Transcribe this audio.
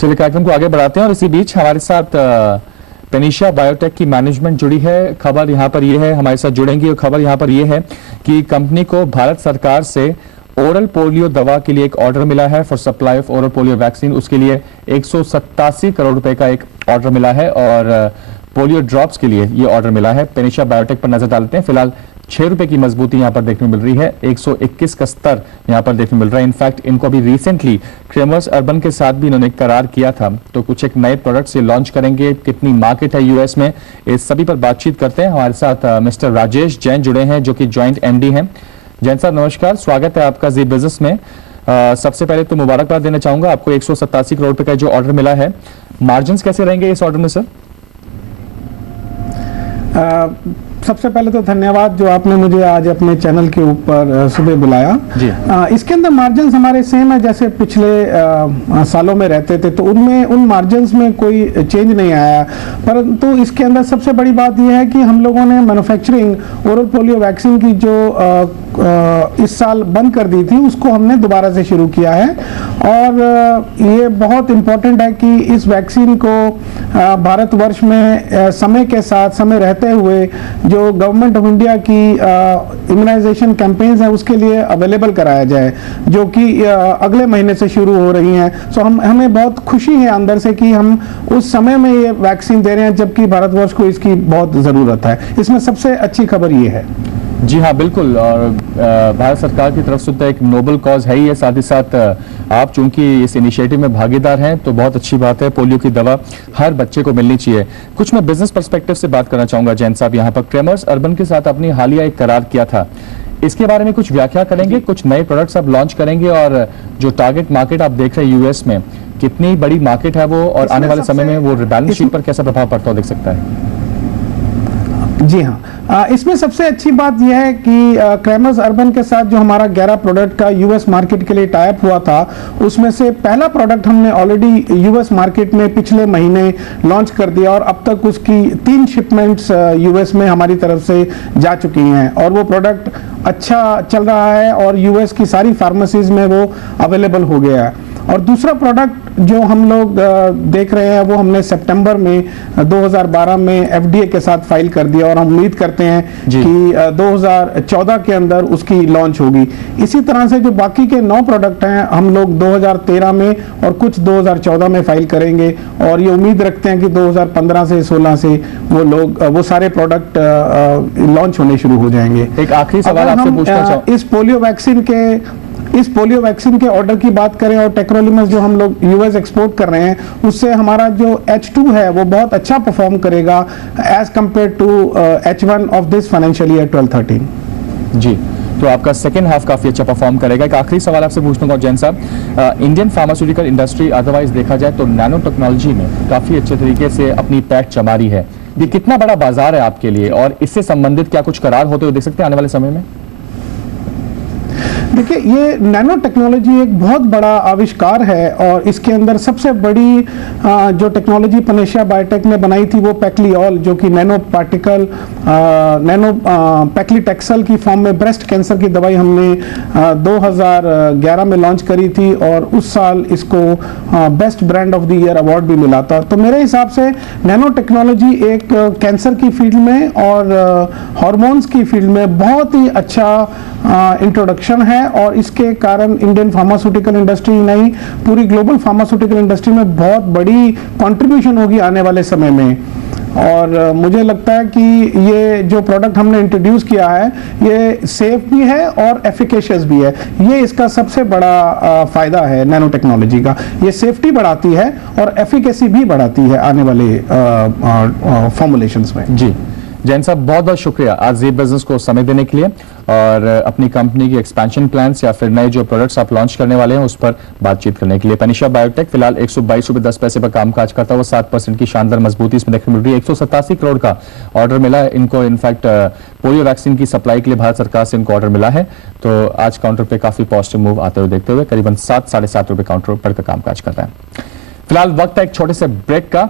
चलिए कार्यक्रम को आगे बढ़ाते हैं और इसी बीच हमारे साथ पेनिशिया बायोटेक की मैनेजमेंट जुड़ी है। खबर यहाँ पर यह है, हमारे साथ जुड़ेंगी और खबर यहाँ पर यह है कि कंपनी को भारत सरकार से ओरल पोलियो दवा के लिए एक ऑर्डर मिला है for supply of oral polio vaccine. उसके लिए 187 करोड़ रुपए का एक ऑर्डर मिला है और पोलियो ड्रॉप्स के लिए ये ऑर्डर मिला है। पेनिशिया बायोटेक पर नजर डालते हैं। फिलहाल 6 रुपए की मजबूती यहां पर देखने मिल रही है, 121 का स्तर यहां पर देखने मिल रहा है। इनफैक्ट इनको अभी रिसेंटली क्रेमर्स अर्बन के साथ भी इन्होंने करार किया था, तो कुछ एक नए प्रोडक्ट से लॉन्च करेंगे। कितनी मार्केट है यूएस में, इस सभी पर बातचीत करते हैं। हमारे साथ मिस्टर राजेश जैन जुड़े हैं जो कि ज्वाइंट एमडी हैं। जैन साहब नमस्कार, स्वागत है आपका जी बिजनेस में। सबसे पहले तो मुबारकबाद देना चाहूंगा आपको, 187 करोड़ रुपए का जो ऑर्डर मिला है। मार्जिन कैसे रहेंगे इस ऑर्डर में सर? सबसे पहले तो धन्यवाद जो आपने मुझे आज अपने चैनल के ऊपर सुबह बुलाया जी। इसके अंदर मार्जिन्स हमारे सेम है जैसे पिछले सालों में रहते थे, तो उनमें उन मार्जिन्स में कोई चेंज नहीं आया। परंतु इसके अंदर सबसे बड़ी बात यह है कि हम लोगों ने मैन्युफैक्चरिंग ओरल पोलियो वैक्सीन की जो इस साल बंद कर दी थी उसको हमने दोबारा से शुरू किया है। और ये बहुत इम्पोर्टेंट है कि इस वैक्सीन को भारतवर्ष में समय के साथ समय रहते हुए जो गवर्नमेंट ऑफ इंडिया की इम्यूनाइजेशन कैंपेन्स है उसके लिए अवेलेबल कराया जाए, जो कि अगले महीने से शुरू हो रही हैं। सो हमें बहुत खुशी है अंदर से कि हम उस समय में ये वैक्सीन दे रहे हैं जबकि भारतवर्ष को इसकी बहुत ज़रूरत है। इसमें सबसे अच्छी खबर ये है। जी हाँ बिल्कुल, और भारत सरकार की तरफ से तो एक नोबल कॉज है ही है, साथ ही साथ आप चूंकि इस इनिशिएटिव में भागीदार हैं तो बहुत अच्छी बात है। पोलियो की दवा हर बच्चे को मिलनी चाहिए। कुछ मैं बिजनेस पर्सपेक्टिव से बात करना चाहूंगा जैन साहब। यहाँ पर क्रेमर्स अर्बन के साथ अपनी हालिया एक करार किया था, इसके बारे में कुछ व्याख्या करेंगे? कुछ नए प्रोडक्ट्स आप लॉन्च करेंगे और जो टारगेट मार्केट आप देख रहे हैं यूएस में, कितनी बड़ी मार्केट है वो और आने वाले समय में वो बैलेंस शीट पर कैसा प्रभाव पड़ता हो देख सकता है? जी हाँ, इसमें सबसे अच्छी बात यह है कि क्रेमर्स अर्बन के साथ जो हमारा 11 प्रोडक्ट का यूएस मार्केट के लिए टाइप हुआ था, उसमें से पहला प्रोडक्ट हमने ऑलरेडी यूएस मार्केट में पिछले महीने लॉन्च कर दिया और अब तक उसकी 3 शिपमेंट्स यूएस में हमारी तरफ से जा चुकी हैं और वो प्रोडक्ट अच्छा चल रहा है और यूएस की सारी फार्मेसीज में वो अवेलेबल हो गया है। और दूसरा प्रोडक्ट जो हम लोग देख रहे हैं वो हमने सितंबर में 2012 में एफडीए के साथ फाइल कर दिया और हम उम्मीद करते हैं कि 2014 के अंदर उसकी लॉन्च होगी। इसी तरह से जो बाकी के 9 प्रोडक्ट हैं हम लोग 2013 में और कुछ 2014 में फाइल करेंगे और ये उम्मीद रखते हैं कि 2015 से 16 से वो सारे प्रोडक्ट लॉन्च होने शुरू हो जाएंगे। एक आखिरी सवाल आपसे पूछना चाहूं, इस पोलियो वैक्सीन के ऑर्डर की बात करें और टेक्नोलिमस जो हम लोग यूएस एक्सपोर्ट कर रहे हैं, उससे हमारा जो H2 है वो बहुत अच्छा परफॉर्म करेगा as compared to H1 of this financial year 12-13। जी, तो आपका सेकेंड हाफ काफी अच्छा परफॉर्म करेगा। एक आखिरी सवाल आपसे पूछूंगा जैन साहब, इंडियन फार्मास्यूटिकल इंडस्ट्री अदरवाइज देखा जाए तो नैनो टेक्नोलॉजी में काफी अच्छे तरीके से अपनी पैठ जमा रही है। ये कितना बड़ा बाजार है आपके लिए और इससे संबंधित क्या कुछ करार होते हुए देख सकते हैं आने वाले समय में? देखिए, ये नैनो टेक्नोलॉजी एक बहुत बड़ा आविष्कार है और इसके अंदर सबसे बड़ी जो टेक्नोलॉजी पेनिशिया बायोटेक ने बनाई थी वो पैक्लियोल, जो कि नैनो पैक्लीटेक्सल की फॉर्म में ब्रेस्ट कैंसर की दवाई हमने 2011 में लॉन्च करी थी और उस साल इसको best brand of the year award भी मिला था। तो मेरे हिसाब से नैनो टेक्नोलॉजी एक कैंसर की फील्ड में और हार्मोन्स की फील्ड में बहुत ही अच्छा इंट्रोडक्शन है और इसके कारण इंडियन फार्मास्यूटिकल इंडस्ट्री नहीं, पूरी ग्लोबल फार्मास्यूटिकल इंडस्ट्री में बहुत बड़ी कंट्रीब्यूशन होगी आने वाले समय में। और मुझे लगता है कि ये जो प्रोडक्ट हमने इंट्रोड्यूस किया है ये सेफ भी है और एफिकेशियस भी है। ये इसका सबसे बड़ा फायदा है नैनो टेक्नोलॉजी का। ये सेफ्टी बढ़ाती है और एफिकेसी भी बढ़ाती है आने वाले फॉर्मुलेशंस में। जी जैन साहब, बहुत बहुत शुक्रिया आज ये बिजनेस को समय देने के लिए और अपनी कंपनी की एक्सपेंशन प्लान्स या फिर नए जो प्रोडक्ट्स आप लॉन्च करने वाले हैं उस पर बातचीत करने के लिए। पेनिशिया बायोटेक फिलहाल 122 रुपये 10 पैसे पर कामकाज करता हुआ 7% की शानदार मजबूती इसमें देखने मिल रही है। 187 करोड़ का ऑर्डर मिला है इनको। इनफैक्ट पोलियो वैक्सीन की सप्लाई के लिए भारत सरकार से इनको ऑर्डर मिला है। तो आज काउंटर पे काफी पॉजिटिव मूव आते हुए देखते हुए करीबन 7-7.5 रुपये काउंटर पर कामकाज कर रहा है। फिलहाल वक्त है एक छोटे से ब्रेक का।